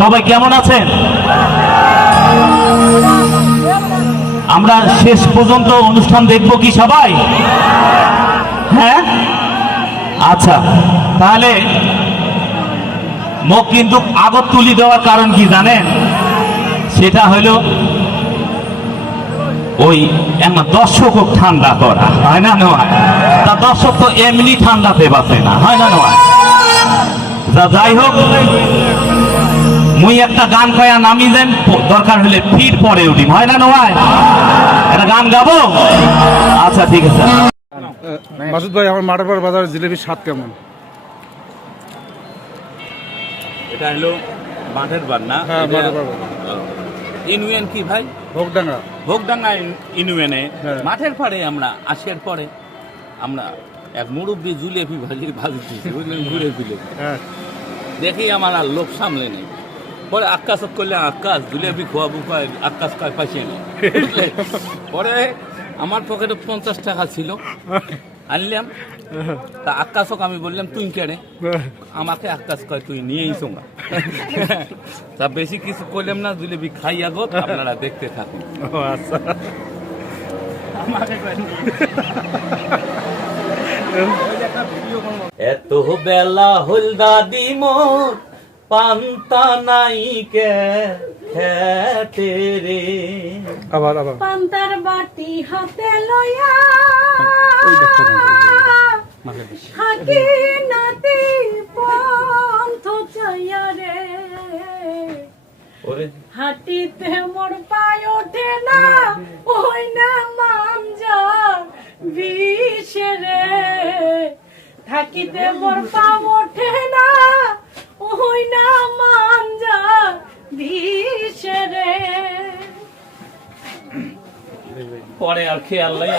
সবাই কেমন আছেন? আমরা শেষ পর্যন্ত অনুষ্ঠান দেখব কি সবাই? হ্যাঁ, আচ্ছা, তাহলে মুখ কিন্তু আগত তুলি দেওয়ার কারণ কি জানেন? সেটা হলো ওই আমার দর্শক ঠান্ডা করা, হয় না নয়? তা দর্শক তো এমনি ঠান্ডাতে বাঁচে না, হয় না নয়? যাই হোক, মুই একটা গান কয়া নামি দেন, দরকার হলে ফির পরে উঠি, হয় না নয়? একটা গান গাবো? আচ্ছা ঠিক আছে। মাসুদ ভাই, আমার মাটারপাড় বাজারের জিলেবির স্বাদ কেমন? এটা হলো মাঠের বার না? হ্যাঁ, মাটারপাড় বাজার। ইউনিয়ন কি ভাই? ভোগডাঙ্গা। ভোগডাঙ্গা ইউনিয়নে হ্যাঁ। মাঠের পাড়ে আমরা আসার পরে আমরা এক মুরব্বী জিলেপি ভাজি বুঝলেন, ঘুরে ফিরে হ্যাঁ। দেখি আমার আর লোক সামলে নেই। পরে আকাশ করলে আকাশ জিলেপি খোয়াবো, কয় আকাশ কয় পাইছে না। পরে আমার পকেটে 50 টাকা ছিল, আনলাম। তা আকাশক আমি বললাম তুই কেড়ে, আমাকে আকাশ কয় তুই নিয়েই সোঙ্গা। তা বেশি কিছু করলাম না, জিলেবি খাই আগত, আপনারা দেখতে থাকুন। ও আচ্ছা। এত বেলা হল দাদি মোর পান্তা নাই কে খেতে রে। আবার পান্তার বাটি হাতে লইয়া থাকি নাতি পন্থ চাইয়া রে, হাঁটিতে মোর পায় ওঠে না, ওই না মাঞ্জার বিষে রে, থাকিতে মোর পা ওঠে না, ওই না মাঞ্জার বিষে রে। পরে আর খেয়াল নাই।